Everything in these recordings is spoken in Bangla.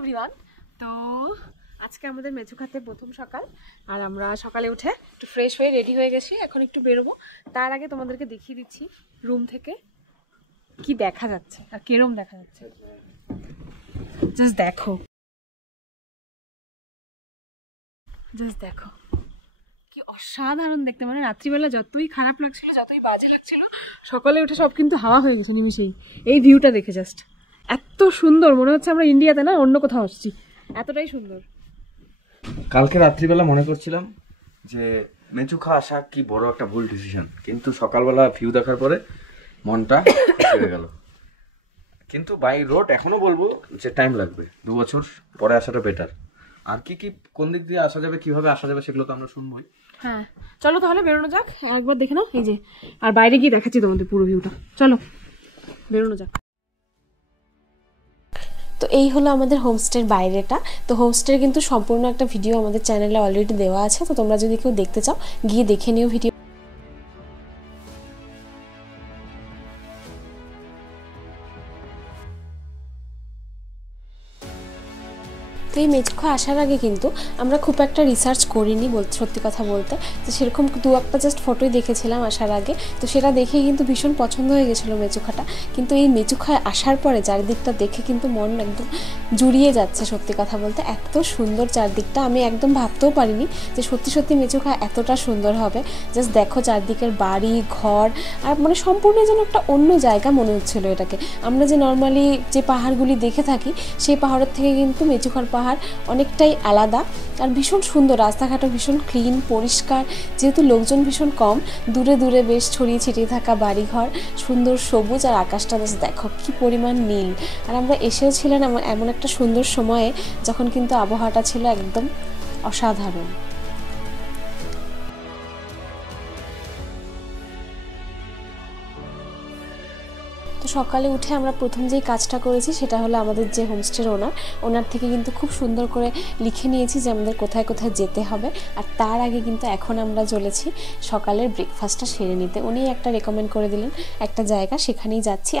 এভরিওয়ান। তো আজকে আমাদের মেচুখাতে প্রথম সকাল, আর আমরা সকালে উঠে একটু ফ্রেশ হয়ে রেডি হয়ে গেছি। এখন একটু বেরোবো, তার আগে তোমাদেরকে দেখিয়ে দিচ্ছি রুম থেকে কি দেখা যাচ্ছে আর কিরম দেখা যাচ্ছে। জাস্ট দেখো, জাস্ট দেখো কি অসাধারণ দেখতে। মানে রাত্রিবেলা যতই খারাপ লাগছিল, যতই বাজে লাগছিল, সকালে উঠে সব কিন্তু হাওয়া হয়ে গেছে নিমিশেই। এই ভিউটা দেখে জাস্ট এত সুন্দর মনে হচ্ছে আমরা ইন্ডিয়াতে না অন্য কোথাও আসছি, এতটাই সুন্দর। কালকে রাত্রিবেলা মনে করছিলাম যে মেচুখা আসা কি বড় একটা ভুল ডিসিশন, কিন্তু সকালবেলা ভিউ দেখার পরে মনটা ছেড়ে গেল। কিন্তু বাই রোড এখনো বলবো যে টাইম লাগবে, 2 বছর পরে আসাটা বেটার। আর কি কি কোন দিক দিয়ে আসা যাবে, কিভাবে আসা যাবে, সেগুলো তো আমরা শুনবোই। হ্যাঁ চলো তাহলে বেরোনো যাক, একবার দেখে নাও এই যে, আর বাইরে গিয়ে দেখাচ্ছি তোমাদের পুরো ভিউটা। চলো বেরোনো যাক। তো এই হলো আমাদের হোমস্টের বাইরেটা। তো হোমস্টের কিন্তু সম্পূর্ণ একটা ভিডিও আমাদের চ্যানেলে অলরেডি দেওয়া আছে, তো তোমরা যদি কেউ দেখতে চাও গিয়ে দেখে নিও ভিডিও। তো এই মেচুখা আসার আগে কিন্তু আমরা খুব একটা রিসার্চ করিনি বলতে, সত্যি কথা বলতে। তো সেরকম 2-1টা জাস্ট ফটোই দেখেছিলাম আসার আগে, তো সেটা দেখেই কিন্তু ভীষণ পছন্দ হয়ে গেছিলো মেচুখাটা। কিন্তু এই মেচুখায় আসার পরে চারিদিকটা দেখে কিন্তু মন একদম জুড়িয়ে যাচ্ছে, সত্যি কথা বলতে। এত সুন্দর চারদিকটা, আমি একদম ভাবতেও পারিনি যে সত্যি সত্যি মেচুখা এতটা সুন্দর হবে। জাস্ট দেখো চারদিকের বাড়ি ঘর, আর মানে সম্পূর্ণ যেন একটা অন্য জায়গা মনে হচ্ছিলো এটাকে। আমরা যে নর্মালি যে পাহাড়গুলি দেখে থাকি সেই পাহাড়ের থেকে কিন্তু মেচুখার পাহাড় অনেকটাই আলাদা, আর ভীষণ সুন্দর। রাস্তাঘাটও ভীষণ ক্লিন পরিষ্কার, যেহেতু লোকজন ভীষণ কম, দূরে দূরে বেশ ছড়িয়ে ছিটিয়ে থাকা বাড়িঘর, সুন্দর সবুজ, আর আকাশটা বেশ দেখো কি পরিমাণ নীল। আর আমরা এসেও ছিলাম এমন একটা সুন্দর সময়ে যখন কিন্তু আবহাওয়াটা ছিল একদম অসাধারণ। তো সকালে উঠে আমরা প্রথম যেই কাজটা করেছি সেটা হলো আমাদের যে হোমস্টের ওনার থেকে কিন্তু খুব সুন্দর করে লিখে নিয়েছি যে আমাদের কোথায় কোথায় যেতে হবে। আর তার আগে কিন্তু এখন আমরা চলেছি সকালের ব্রেকফাস্টটা সেরে নিতে। উনি একটা রেকমেন্ড করে দিলেন একটা জায়গা, সেখানেই যাচ্ছি।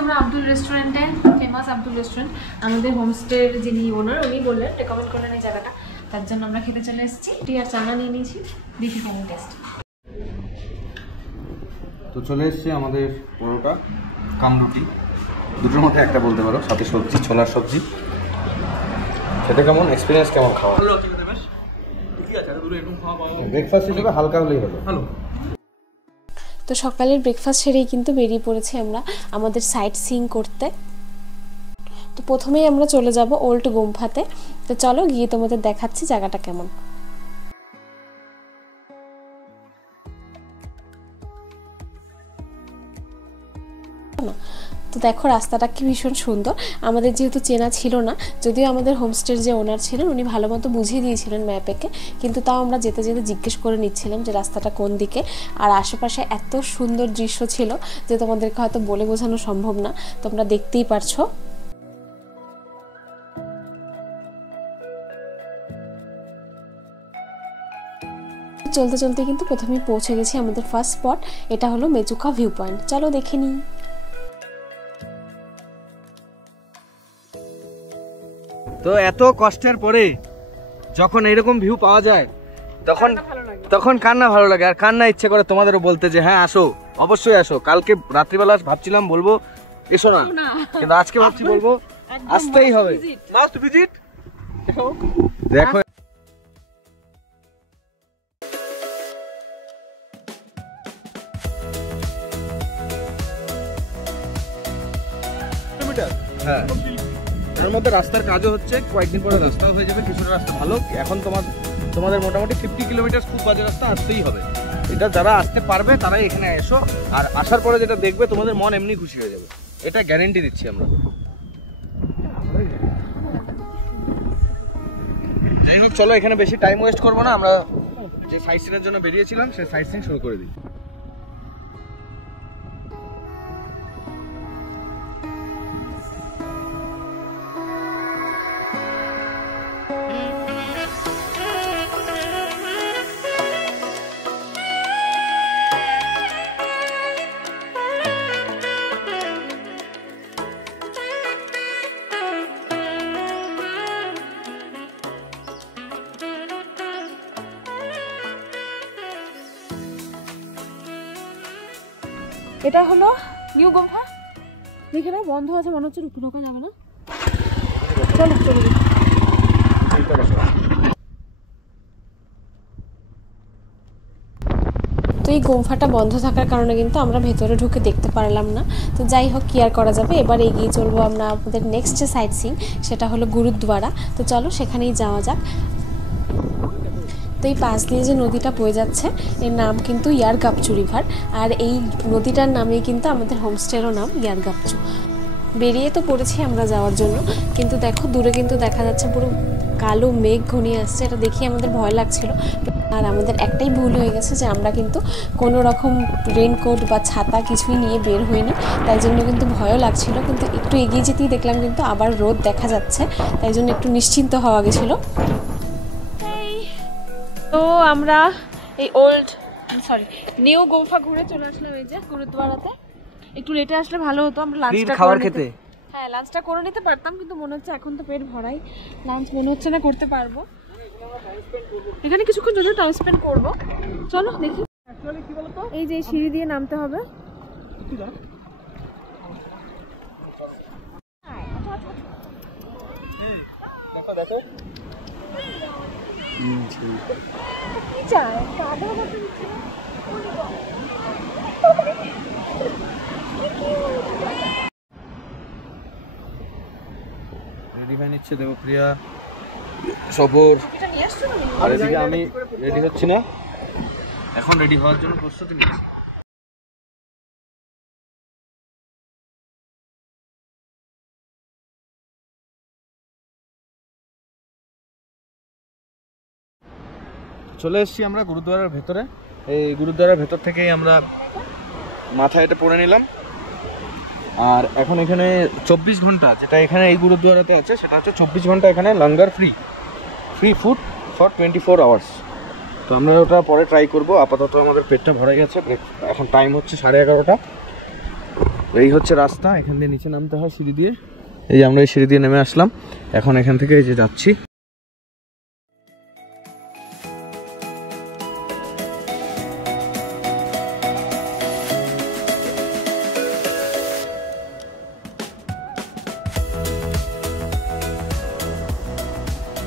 আমরা আব্দুল রেস্টুরেন্টে, ফেমাস আব্দুল রেস্টুরেন্ট, আমাদের হোমস্টের যিনি ওনার উনি বললেন, রেকমেন্ড করলেন এই জায়গাটা, তার জন্য আমরা খেতে চলে এসেছি। টি আর চানা নিয়ে নিয়েছি, দেখি কেমন টেস্ট। তো চলে এসছে আমাদের পরোটা কাম রুটি, দুটোর মধ্যে একটা বলতে পারো, সাথে সবজি, ছোলার সবজি। সেটা কেমন এক্সপিরিয়েন্স, কেমন খাওয়া? ব্রেকফাস্ট হিসেবে হালকা হলেই হলো। ভালো। তো সকালের ব্রেকফাস্ট সেরেই কিন্তু বেরিয়ে পড়েছি আমরা আমাদের সাইট সিইং করতে। তো প্রথমেই আমরা চলে যাব ওল্ড গুম্ফাতে। তো চলো গিয়ে তোমাদের দেখাচ্ছি জায়গাটা কেমন। তো দেখো রাস্তাটা কি ভীষণ সুন্দর। আমাদের যেহেতু চেনা ছিল না, যদিও আমাদের হোমস্টের যে ওনার ছিলেন উনি ভালো মতো বুঝিয়ে দিয়েছিলেন ম্যাপেকে, কিন্তু তাও আমরা যেতে যেতে জিজ্ঞেস করে নিচ্ছিলাম যে রাস্তাটা কোন দিকে। আর আশেপাশে এত সুন্দর দৃশ্য ছিল যে তোমাদেরকে হয়তো বলে বোঝানো সম্ভব না, তোমরা দেখতেই পারছো। চলতে চলতে কিন্তু প্রথমেই পৌঁছে গেছি আমাদের ফার্স্ট স্পট, এটা হলো মেচুখা ভিউ পয়েন্ট। চলো দেখে নিই। তো এত কষ্টের পরে যখন এরকম ভিউ পাওয়া যায় তখন কার না ভালো লাগে, আর কার না ইচ্ছে করে তোমাদেরও বলতে যে হ্যাঁ আসো, অবশ্যই আসো। কালকে রাত্রিবেলা ভাবছিলাম বলবো এসো না, কিন্তু আজকে ভাবছি বলবো আসতেই হবে। Must visit. দেখো হ্যাঁ, তার মধ্যে রাস্তার কাজও হচ্ছে, কয়েকদিন পরে রাস্তাও হয়ে যাবে, কিছুটা রাস্তা ভালো। এখন তোমাদের মোটামুটি 50 কিলোমিটার খুব বাজে রাস্তা আসতেই হবে। এটা যারা আসতে পারবে তারাই এখানে এসো, আর আসার পরে যেটা দেখবে তোমাদের মন এমনি খুশি হয়ে যাবে, এটা গ্যারেন্টি দিচ্ছি আমরা। যাই হোক, চলো এখানে বেশি টাইম ওয়েস্ট করবো না, আমরা যে সাইট সিনের জন্য বেরিয়েছিলাম সেই সাইট সিন শুরু করে দিই। এটা হলো নিউ গুম্ফা। দেখে না বন্ধ আছে, মনে হচ্ছে ঢোকা যাবে না। চলো চলো। তো এই গুম্ফাটা বন্ধ থাকার কারণে কিন্তু আমরা ভেতরে ঢুকে দেখতে পারলাম না। তো যাই হোক, কি আর করা যাবে, এবার এগিয়ে চলবো আমরা আমাদের নেক্সট যে সাইট সিন, সেটা হলো গুরুদ্বারা। তো চলো সেখানেই যাওয়া যাক। তো এই পাশ দিয়ে যে নদীটা বয়ে যাচ্ছে, এর নাম কিন্তু ইয়ারগাপচু রিভার, আর এই নদীটার নামেই কিন্তু আমাদের হোমস্টেরও নাম ইয়ারগাপচু। বেরিয়ে তো পড়েছি আমরা যাওয়ার জন্য, কিন্তু দেখো দূরে কিন্তু দেখা যাচ্ছে পুরো কালো মেঘ ঘনিয়ে আসছে। এটা দেখে আমাদের ভয় লাগছিল, আর আমাদের একটাই ভুল হয়ে গেছে যে আমরা কিন্তু কোনো রকম রেনকোট বা ছাতা কিছুই নিয়ে বের হইনি, তাই জন্য কিন্তু ভয়ও লাগছিল। কিন্তু একটু এগিয়ে যেতেই দেখলাম কিন্তু আবার রোদ দেখা যাচ্ছে, তাই জন্য একটু নিশ্চিন্ত হওয়া গেছিলো। তো আমরা এই নিউ গুম্ফা ঘুরে চলে আসলাম এই যে গুরুদ্বারাতে। একটু লেটে আসলে ভালো হতো, আমরা লাঞ্চটা খাবার খেতে। হ্যাঁ, লাঞ্চটা করে নিতে পারতাম, কিন্তু মনে হচ্ছে এখন তো পেট ভরাই, লাঞ্চ মনে হচ্ছে না করতে পারবো। এখানে কিছুক্ষণ যদি টাইম স্পেন্ড করবো, চলো দেখি। এই যে সিঁড়ি দিয়ে নামতে হবে। দেখো রেডি হয়ে নিচ্ছে দেবপ্রিয়া, সবর, আর এদিকে আমি রেডি হচ্ছি না, এখন রেডি হওয়ার জন্য প্রস্তুতি নিচ্ছি। চলে এসেছি আমরা গুরুদ্বারার ভেতরে। এই গুরুদ্বারার ভেতর থেকেই আমরা মাথায় এটা পরে নিলাম, আর এখন এখানে 24 ঘন্টা, যেটা এখানে এই গুরুদ্বারাতে আছে সেটা হচ্ছে 24 ঘন্টা এখানে লঙ্গার ফ্রি ফুড ফর 24 আওয়ার্স। তো আমরা ওটা পরে ট্রাই করব। আপাতত আমাদের পেটটা ভরে গেছে, এখন টাইম হচ্ছে 11:30। এই হচ্ছে রাস্তা, এখান দিয়ে নিচে নামতে হয় সিঁড়ি দিয়ে। এই আমরা এই সিঁড়ি দিয়ে নেমে আসলাম, এখন এখান থেকে এই যে যাচ্ছি।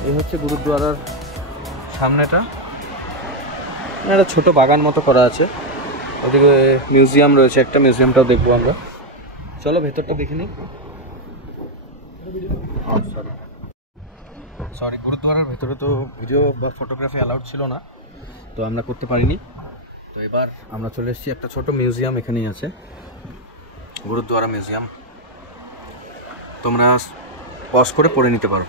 এই হচ্ছে গুরুদ্বারার সামনেটা, একটা ছোট বাগান মতো করা আছে, ওদিকে মিউজিয়াম রয়েছে একটা, মিউজিয়ামটাও দেখবো আমরা। চলো ভেতরটা দেখে নিই। সরি, গুরুদ্বারার ভেতরে তো ভিডিও বা ফটোগ্রাফি অ্যালাউড ছিল না, তো আমরা করতে পারিনি। তো এবার আমরা চলে এসেছি, একটা ছোট মিউজিয়াম এখানেই আছে, গুরুদ্বারা মিউজিয়াম। তোমরা পজ করে পড়ে নিতে পারো।